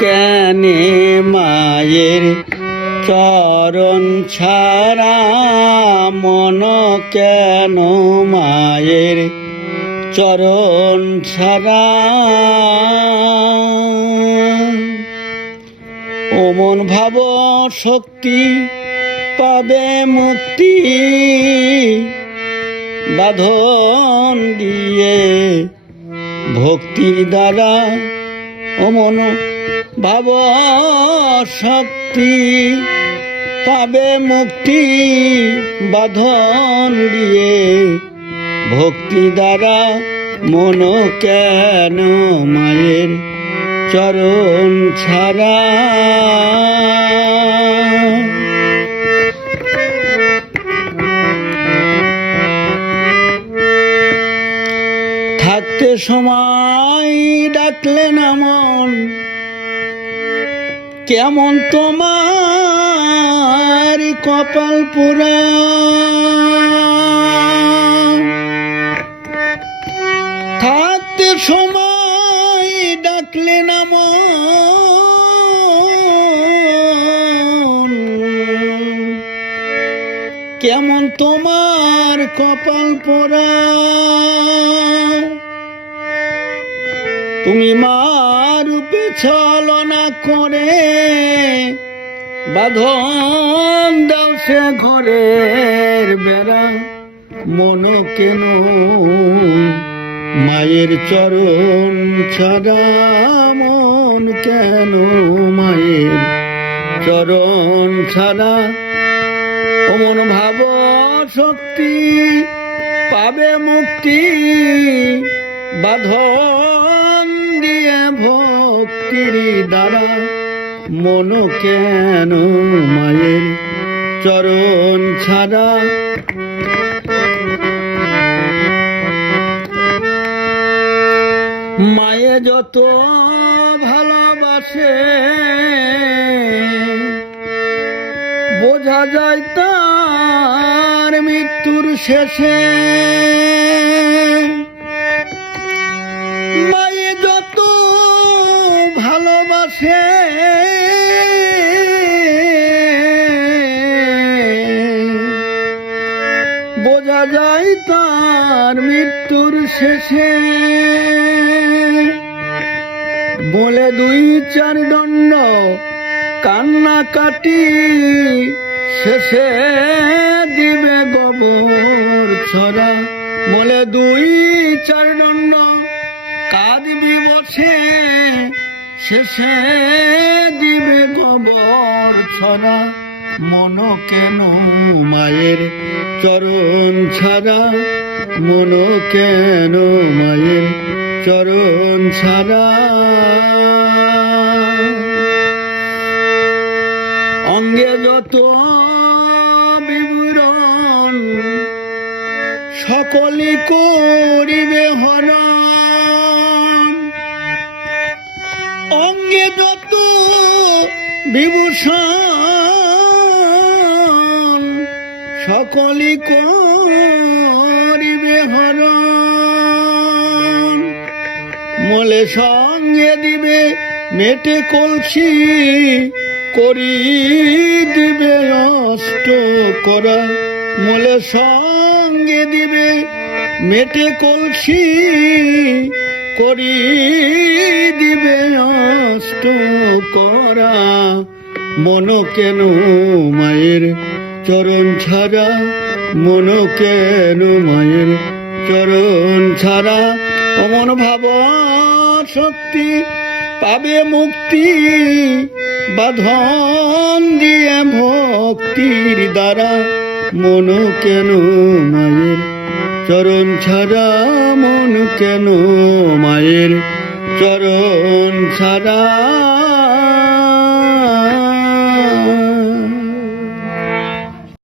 কেনে মায়ের চরণ ছাড়া, মন কেন মায়ের চরণ ছাড়া। ও মন ভাব শক্তি পাবে মুক্তি, বাঁধন দিয়ে ভক্তির দ্বারা। ও মন ভাব শক্তি পাবে মুক্তি, বাঁধন দিয়ে ভক্তি দ্বারা। মন কেন মায়ের চরণ ছাড়া। থাকতে সময় ডাকলে না মন, কেমন তোমার কপাল পোড়া। থাকতে সময় ডাকলে না মন, কেমন তোমার কপাল পোড়া। তুমি মা রূপে ছলনা করে বাঁধন দাও সে ঘরের বেড়া। মন কেন মায়ের চরণ ছাড়া, মন কেন মায়ের চরণ ছাড়া। ও মন ভাব শক্তি পাবে মুক্তি, বাঁধন দিয়ে ভক্তির দ্বারা। মন কেন মায়ের চরণ ছাড়া। মায়ে যত ভালোবাসে বোঝা যায় তার মৃত্যুর শেষে। মায়ে যত ভালোবাসে বোঝা যায় তার মৃত্যুর শেষে। বলে দুই চার দণ্ড কান্না কাটি, শেষে দিবে গোবর ছড়া। বলে দুই চার দণ্ড কাঁদবি বসে, শেষে দিবে গোবর ছড়া। মন কেন মায়ের চরণ ছাড়া, মন কেন মায়ের চরণ ছাড়া। অঙ্গে যত বিবরণ সকলে করিবে হরণ। অঙ্গে যত বিভূষণ সকলে করিবে হরণ। মলে সঙ্গে দিবে মেটে কলসি, করি দিবে অষ্ট করা। মলে সঙ্গে দিবে মেটে কলসি, করি দিবে অষ্ট করা। মন কেন মায়ের চরণ ছাড়া, মন কেন মায়ের চরণ ছাড়া। ও মন ভাব শক্তি পাবে মুক্তি, বাঁধন দিয়ে ভক্তির দ্বারা। মন কেন মায়ের চরণ ছাড়া, মন কেন মায়ের চরণ ছাড়া।